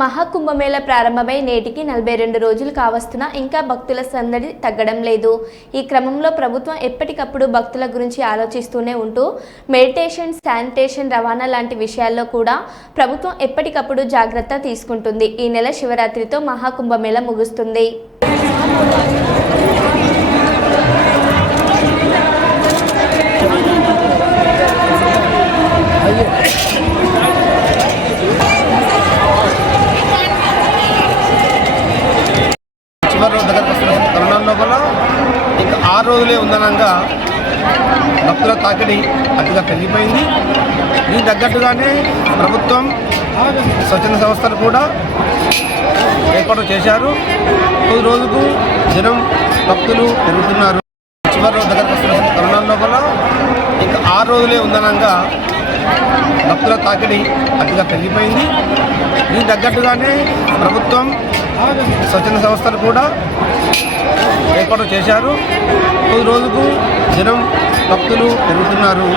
మహాకుంభమేళ ప్రారంభమై నేటికి నలభై రెండు రోజులు కావస్తున్నా ఇంకా భక్తుల సందడి తగ్గడం లేదు. ఈ క్రమంలో ప్రభుత్వం ఎప్పటికప్పుడు భక్తుల గురించి ఆలోచిస్తూనే ఉంటూ మెడిటేషన్ శానిటేషన్ రవాణా లాంటి విషయాల్లో కూడా ప్రభుత్వం ఎప్పటికప్పుడు జాగ్రత్త తీసుకుంటుంది. ఈ నెల శివరాత్రితో మహాకుంభమేళ ముగుస్తుంది. చివరి రోజు దగ్గరకు వస్తున్న తరుణాల లోపల ఇంకా ఆరు రోజులే ఉందనంగా భక్తుల తాకిడి అతిగా పెరిగిపోయింది. దీనికి తగ్గట్టుగానే ప్రభుత్వం స్వచ్ఛంద సంస్థలు కూడా ఏర్పాటు చేశారు. రోజు రోజుకు జనం భక్తులు పెరుగుతున్నారు. చివరి రోజు దగ్గరకు వస్తున్న తరుణాల లోపల ఇంకా ఆరు రోజులే ఉందనంగా భక్తుల తాకిడి అతిగా పెరిగిపోయింది. దీనికి తగ్గట్టుగానే ప్రభుత్వం స్వచ్ఛంద సంస్థలు కూడా ఏర్పాటు చేశారు. కొద్ది రోజుకు జనం భక్తులు పెరుగుతున్నారు.